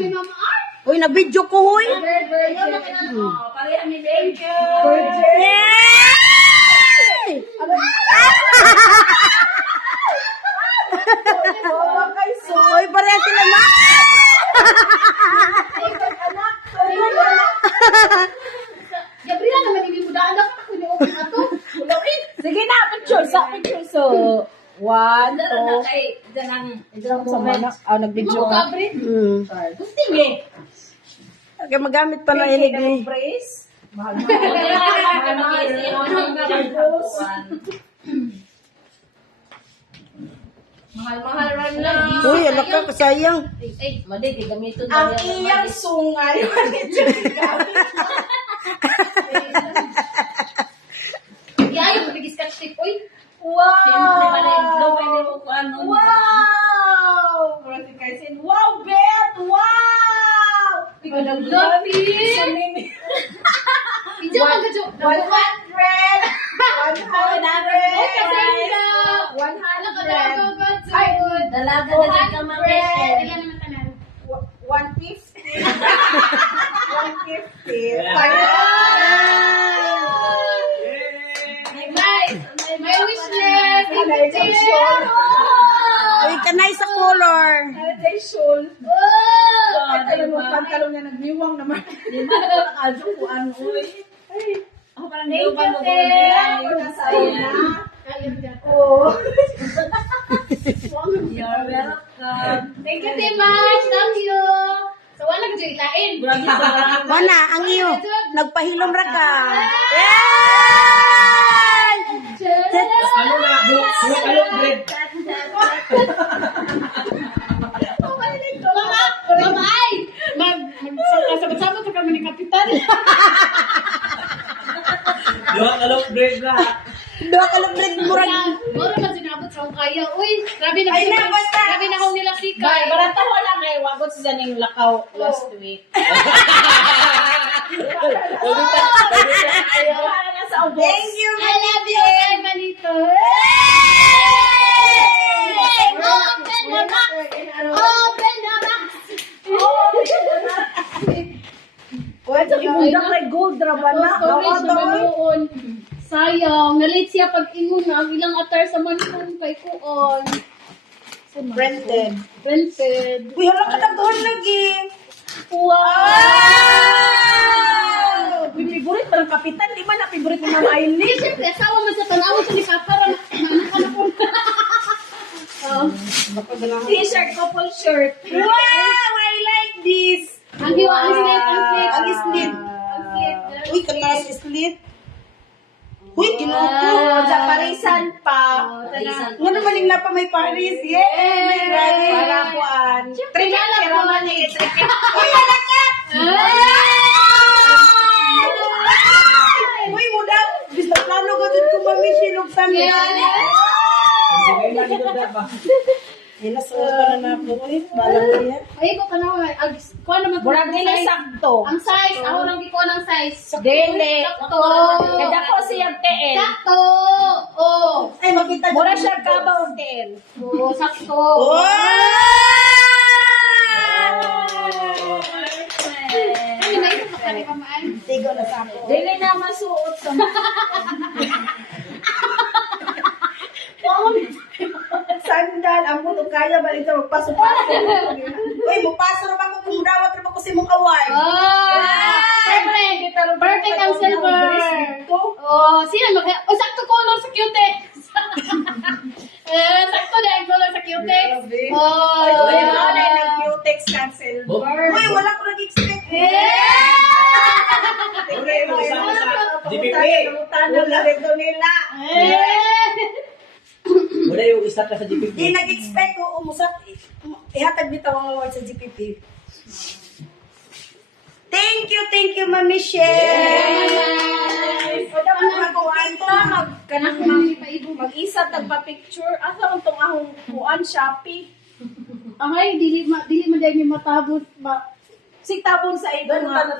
kami Mama Art. Uy, na-video ko, huy. Pareha ni Thank you. Uy, pareha sila na. Gabriela naman hindi mo daan ako kung ni-open na to. Sige na, picture. So, 1, 2. Nag-video ka. Gusting eh. Okay, magamit pa na ilig ni. Mahal-mahal rin lang. Uy, alak ka, kasayang. Ay, mali, gamitin Ang iyang sungay. Ayaw mo nag-sketch tape, uy. Wow! Ano? Wow! Wow, Beth! Wow! Grabe! Video ka gadyo. 100! 100! Ay, Dalaga na din ka mag-share. 150. 150. May wish list. Uy, kanay sa color. Validation. Ay, mo pantalon niya nagniwang naman. Ako parang Thank you, global Ted. Ako nasa'yo na. Oh. You're welcome. Thank you, Timash. Thank you. So, wala ka dyan ilain. Wana, ang iyo. Nagpahilom ra ka. Ano na, buwak bread. Mama, ay! Sabot-sabot ka kami ni Kapitan. Buwak bread na. Doa ka lang rin murag. Mura man sinabot sa akong kaya. Uy, grabe na. Ay, na, basta. Grabe na akong nila sikay. Barata wala kay wagot sa ning lakaw last week. Thank you, I love you, Manito. Open the box. Open the box. Pwede imundak kay gold ra ba na? Storage na manuon. Sayang, na-late siya pag-ingon na ang ilang atar sa manuon kay kuon. Printed. Printed. Uy, hala ka nagdoon lagi. Wow! Uy, favorite pa ng kapitan. Di ba na favorite ni Mama Aileen? Siyempre, asawa man sa tanawa ito ni Papa. Ano po? T-shirt, couple shirt. Wow, I like this. Ang hiwa, ang slip, ang slip. Ang slip. Ang slip. Uy, kataas slit. Uy, kinuko. Oh, sa Parisan pa. Nga naman yung napa may Paris. Yay! May grabe. Parakuan. Trinala ko man eh. Uy, alakat! Uy, mo daw. Bisa plano ko dun kung mamisilog sa niya. Inasuot pa na po. Uy, balang ko yan. Ay, ko ka na. Kuha naman. Murag nila sakto. Ang size, ako lang di ko ng size. Dele. Sakto. Kada ko siyang TL. Sakto. Oh. Ay, makita Mura siya kabaw ng TL. Oh, sakto. Ay, may ito ka rin kamaan. Tigo na sa ako. Dele na masuot sa sandal. Ang puto kaya ba ito magpasok-pasok? Uy, mupasa naman ko kung dawat naman ko si mong award. Oh. Siyempre, perfect ang silver. Oh, sino mag... Oh, sakto color sa cutex. Sakto na ang color sa cutex. Oh. Uy, wala ng Q-Tex cancel. Uy, wala ko nag-expect. GPP. Tanong na rito nila. Wala yung isa ka sa GPP. Di nag-expect ko umusap. Ihatag dito ang award sa GPP. Thank you, Ma'am Michelle. O dapat magkuhan to, mag-isa tagpa-picture. Asa man tong ahong kuan, Shopee. Ay, dili man dahil yung matabot. Sigtabon sa iba nga.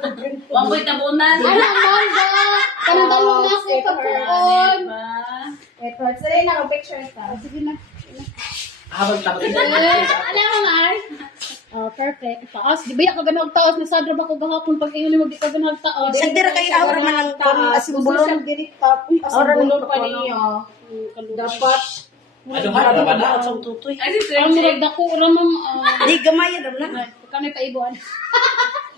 Wamoy tabunan. Alam mo ba? Kanang na ako kapuon. Ito, sige na, picture ka. Sige na. Habang tapos. Alam mo nga, Perfect. Taas. Di ba yung kaganag taas ni Sandra ba ko gahapon pag ingon mo di ka ganag taas? Sagdira kay aura man ang asimbulon. Aura Bulon ng pa niya. Dapat. Ano ha? Ano ba na? Sa tutoy. Ay, si Ang murag dako ra ma'am. Di gamay ram na. Kanay kaibuan.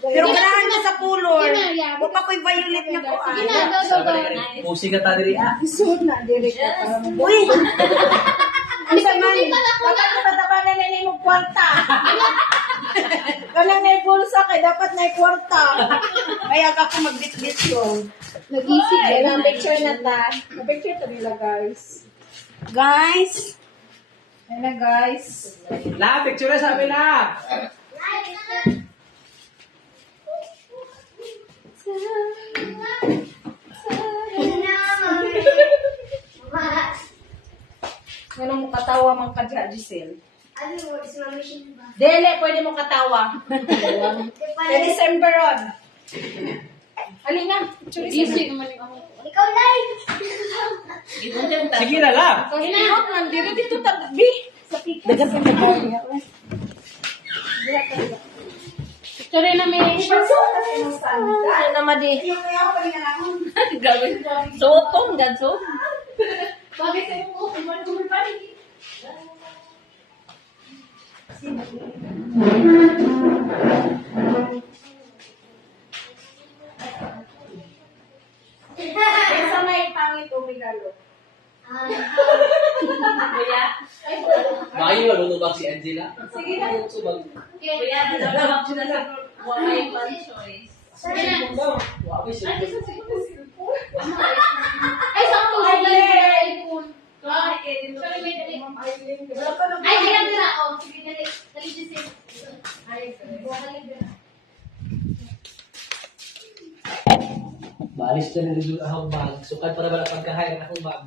Pero ganahan ka sa color. Sige na, yeah. Wa pa ko'y violet nga ko. Sige na, go. Pusi ka ta diri ah. Isuot na, direct ka. Uy! Ano sa man? Dapat matatabanan na mo kwarta. Kaya na bulsa kay dapat na kwarta. Kaya ka ko magbit-bit yun. Nag-isip Ay, ka na picture na ta. Na-picture ta nila, guys. Guys! Ay na, guys. La, picture sa amin na. Ano mo katawa mang kadya, Giselle? Dele, pwede mo katawa. Sa December on. Alin nga, picture isa. Isip naman yung ako. Sige na lang. Ginahot man, dito tabi. Sa pika. Dagan pa na ko. Picture na may Ano naman di? Yung kaya ko rin ako. Gawin. Sotong, ganso. Bakit kayo mo? Kumar pa rin. Kesa may pangit umigalo. Kuya? Mayo lulubag si Angela. Sige na. Subag. Kuya, nalawag siya na sa why one choice. Wa ko siya. Ay, sakto sa iPhone. Ay, kaya dito. Ay, ayan na. Oh, sige, dali. Dali, Giselle. Ay, Balis na rin yung ahong bag. Sukad para wala pagkahay ng ahong bag.